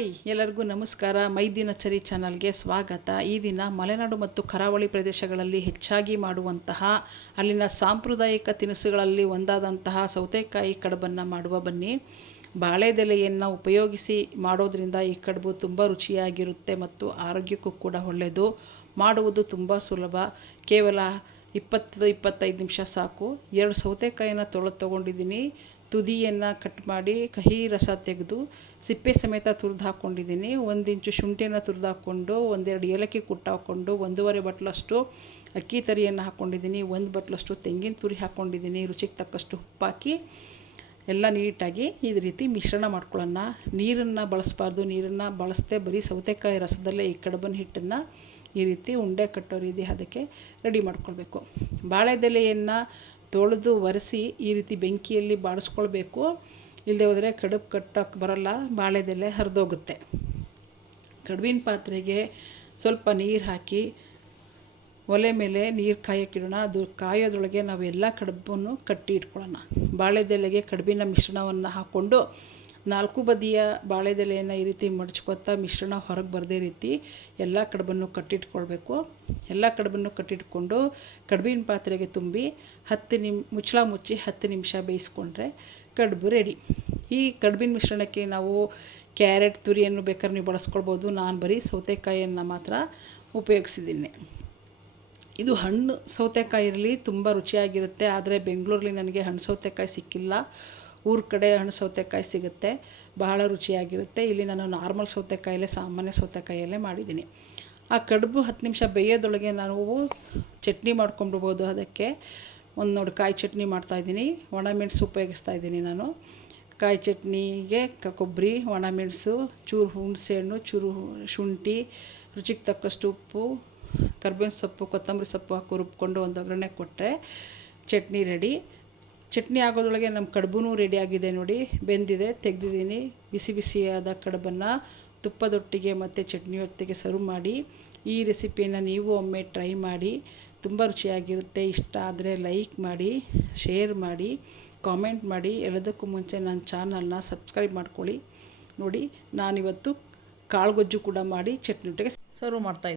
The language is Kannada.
ಹಾಯ್, ಎಲ್ಲರಿಗೂ ನಮಸ್ಕಾರ. ಮೈ ದಿನಚರಿ ಚಾನಲ್ಗೆ ಸ್ವಾಗತ. ಈ ದಿನ ಮಲೆನಾಡು ಮತ್ತು ಕರಾವಳಿ ಪ್ರದೇಶಗಳಲ್ಲಿ ಹೆಚ್ಚಾಗಿ ಮಾಡುವಂತಹ ಅಲ್ಲಿನ ಸಾಂಪ್ರದಾಯಿಕ ತಿನಿಸುಗಳಲ್ಲಿ ಒಂದಾದಂತಹ ಸೌತೆಕಾಯಿ ಕಡುಬನ್ನು ಮಾಡುವ ಬನ್ನಿ. ಬಾಳೆದೆಲೆಯನ್ನು ಉಪಯೋಗಿಸಿ ಮಾಡೋದ್ರಿಂದ ಈ ಕಡುಬು ತುಂಬ ರುಚಿಯಾಗಿರುತ್ತೆ ಮತ್ತು ಆರೋಗ್ಯಕ್ಕೂ ಕೂಡ ಒಳ್ಳೆಯದು. ಮಾಡುವುದು ತುಂಬ ಸುಲಭ. ಕೇವಲ 20-25 ನಿಮಿಷ ಸಾಕು. 2 ಸೌತೆಕಾಯಿನ ತೊಗೊಂಡಿದ್ದೀನಿ. ತುದಿಯನ್ನು ಕಟ್ ಮಾಡಿ ಕಹಿ ರಸ ತೆಗೆದು ಸಿಪ್ಪೆ ಸಮೇತ ತುರಿದು ಹಾಕ್ಕೊಂಡಿದ್ದೀನಿ. 1 ಇಂಚು ಶುಂಠಿಯನ್ನು ತುರಿದು ಹಾಕ್ಕೊಂಡು 1-2 ಏಲಕ್ಕಿ ಕುಟ್ಟು ಹಾಕ್ಕೊಂಡು 1.5 ಬಟ್ಲಷ್ಟು ಅಕ್ಕಿ ತರಿಯನ್ನು ಹಾಕ್ಕೊಂಡಿದ್ದೀನಿ. 1 ಬಟ್ಲಷ್ಟು ತೆಂಗಿನ ತುರಿ ಹಾಕ್ಕೊಂಡಿದ್ದೀನಿ. ರುಚಿಗೆ ತಕ್ಕಷ್ಟು ಉಪ್ಪು ಹಾಕಿ ಎಲ್ಲ ನೀಟಾಗಿ ಈ ರೀತಿ ಮಿಶ್ರಣ ಮಾಡ್ಕೊಳ್ಳೋಣ. ನೀರನ್ನು ಬಳಸಬಾರ್ದು. ನೀರನ್ನು ಬಳಸದೆ ಬರೀ ಸೌತೆಕಾಯಿ ರಸದಲ್ಲೇ ಈ ಕಡುಬಿನ ಹಿಟ್ಟನ್ನು ಈ ರೀತಿ ಉಂಡೆ ಕಟ್ಟೋ ರೀತಿ ಅದಕ್ಕೆ ರೆಡಿ ಮಾಡ್ಕೊಳ್ಬೇಕು. ಬಾಳೆದೆಲೆಯನ್ನು ತೊಳೆದು ಒರೆಸಿ ಈ ರೀತಿ ಬೆಂಕಿಯಲ್ಲಿ ಬಾಡಿಸ್ಕೊಳ್ಬೇಕು. ಇಲ್ಲದೆ ಹೋದರೆ ಕಡುಬು ಕಟ್ಟೋಕ್ಕೆ ಬರೋಲ್ಲ, ಬಾಳೆದೆಲೆ ಹರಿದೋಗುತ್ತೆ. ಕಡುಬಿನ ಪಾತ್ರೆಗೆ ಸ್ವಲ್ಪ ನೀರು ಹಾಕಿ ಒಲೆ ಮೇಲೆ ನೀರು ಕಾಯೋಕ್ಕಿಡೋಣ. ಅದು ಕಾಯೋದ್ರೊಳಗೆ ನಾವು ಎಲ್ಲ ಕಡುಬನ್ನು ಕಟ್ಟಿ ಇಟ್ಕೊಳ್ಳೋಣ. ಬಾಳೆದೆಲೆಗೆ ಕಡುಬಿನ ಮಿಶ್ರಣವನ್ನು ಹಾಕ್ಕೊಂಡು 4 ಬದಿಯ ಬಾಳೆದೆಲೆಯನ್ನು ಈ ರೀತಿ ಮಡಚ್ಕೊತಾ ಮಿಶ್ರಣ ಹೊರಗೆ ಬರದೇ ರೀತಿ ಎಲ್ಲ ಕಡುಬನ್ನು ಕಟ್ಟಿಟ್ಕೊಳ್ಬೇಕು. ಎಲ್ಲ ಕಡುಬನ್ನು ಕಟ್ಟಿಟ್ಕೊಂಡು ಕಡುಬಿನ ಪಾತ್ರೆಗೆ ತುಂಬಿ ಮುಚ್ಚಳ ಮುಚ್ಚಿ 10 ನಿಮಿಷ ಬೇಯಿಸ್ಕೊಂಡ್ರೆ ಕಡುಬು ರೆಡಿ. ಈ ಕಡುಬಿನ ಮಿಶ್ರಣಕ್ಕೆ ನಾವು ಕ್ಯಾರೆಟ್ ತುರಿಯನ್ನು ಬೇಕಾದ್ರೆ ನೀವು ಬಳಸ್ಕೊಳ್ಬೋದು. ನಾನು ಬರೀ ಸೌತೆಕಾಯಿಯನ್ನು ಮಾತ್ರ ಉಪಯೋಗಿಸಿದ್ದೀನಿ. ಇದು ಹಣ್ಣು ಸೌತೆಕಾಯಿ ಇರಲಿ, ತುಂಬ ರುಚಿಯಾಗಿರುತ್ತೆ. ಆದರೆ ಬೆಂಗಳೂರಲ್ಲಿ ನನಗೆ ಹಣ್ಣು ಸೌತೆಕಾಯಿ ಸಿಕ್ಕಿಲ್ಲ. ಊರ ಕಡೆ ಹಣ್ಣು ಸೌತೆಕಾಯಿ ಸಿಗುತ್ತೆ, ಬಹಳ ರುಚಿಯಾಗಿರುತ್ತೆ. ಇಲ್ಲಿ ನಾನು ನಾರ್ಮಲ್ ಸೌತೆಕಾಯಲ್ಲೇ, ಸಾಮಾನ್ಯ ಸೌತೆಕಾಯಲ್ಲೇ ಮಾಡಿದ್ದೀನಿ. ಆ ಕಡುಬು 10 ನಿಮಿಷ ಬೇಯೋದೊಳಗೆ ನಾವು ಚಟ್ನಿ ಮಾಡ್ಕೊಂಡ್ಬಿಡ್ಬೋದು. ಅದಕ್ಕೆ ನೋಡಿ ಕಾಯಿ ಚಟ್ನಿ ಮಾಡ್ತಾಯಿದ್ದೀನಿ. ಒಣಮೆಣಸು ಉಪಯೋಗಿಸ್ತಾ ಇದ್ದೀನಿ ನಾನು. ಕಾಯಿ ಚಟ್ನಿಗೆ ಕೊಬ್ಬರಿ, ಒಣಮೆಣಸು, ಚೂರು ಹುಣಸೆಹಣ್ಣು, ಚೂರು ಶುಂಠಿ, ರುಚಿಗೆ ತಕ್ಕಷ್ಟು ಉಪ್ಪು, ಕರ್ಬೇವಿನ ಸೊಪ್ಪು, ಕೊತ್ತಂಬರಿ ಸೊಪ್ಪು ಹಾಕಿ ರುಬ್ಕೊಂಡು ಒಂದು ಒಗ್ಗರಣೆ ಕೊಟ್ಟರೆ ಚಟ್ನಿ ರೆಡಿ. ಚಟ್ನಿ ಆಗೋದ್ರೊಳಗೆ ನಮ್ಮ ಕಡುಬೂ ರೆಡಿ ಆಗಿದೆ ನೋಡಿ, ಬೆಂದಿದೆ, ತೆಗೆದಿದ್ದೀನಿ. ಬಿಸಿ ಬಿಸಿಯಾದ ಕಡುಬನ್ನು ತುಪ್ಪದೊಟ್ಟಿಗೆ ಮತ್ತು ಚಟ್ನಿಯೊಟ್ಟಿಗೆ ಸರ್ವ್ ಮಾಡಿ. ಈ ರೆಸಿಪಿಯನ್ನು ನೀವು ಒಮ್ಮೆ ಟ್ರೈ ಮಾಡಿ, ತುಂಬ ರುಚಿಯಾಗಿರುತ್ತೆ. ಇಷ್ಟ ಆದರೆ ಲೈಕ್ ಮಾಡಿ, ಶೇರ್ ಮಾಡಿ, ಕಾಮೆಂಟ್ ಮಾಡಿ. ಎಲ್ಲದಕ್ಕೂ ಮುಂಚೆ ನನ್ನ ಚಾನಲ್ನ ಸಬ್ಸ್ಕ್ರೈಬ್ ಮಾಡ್ಕೊಳ್ಳಿ. ನೋಡಿ, ನಾನಿವತ್ತು ಕಾಳುಗೊಜ್ಜು ಕೂಡ ಮಾಡಿ ಚಟ್ನಿಯೊಟ್ಟಿಗೆ ಸರ್ವ್ ಮಾಡ್ತಾಯಿದ್ದೀನಿ.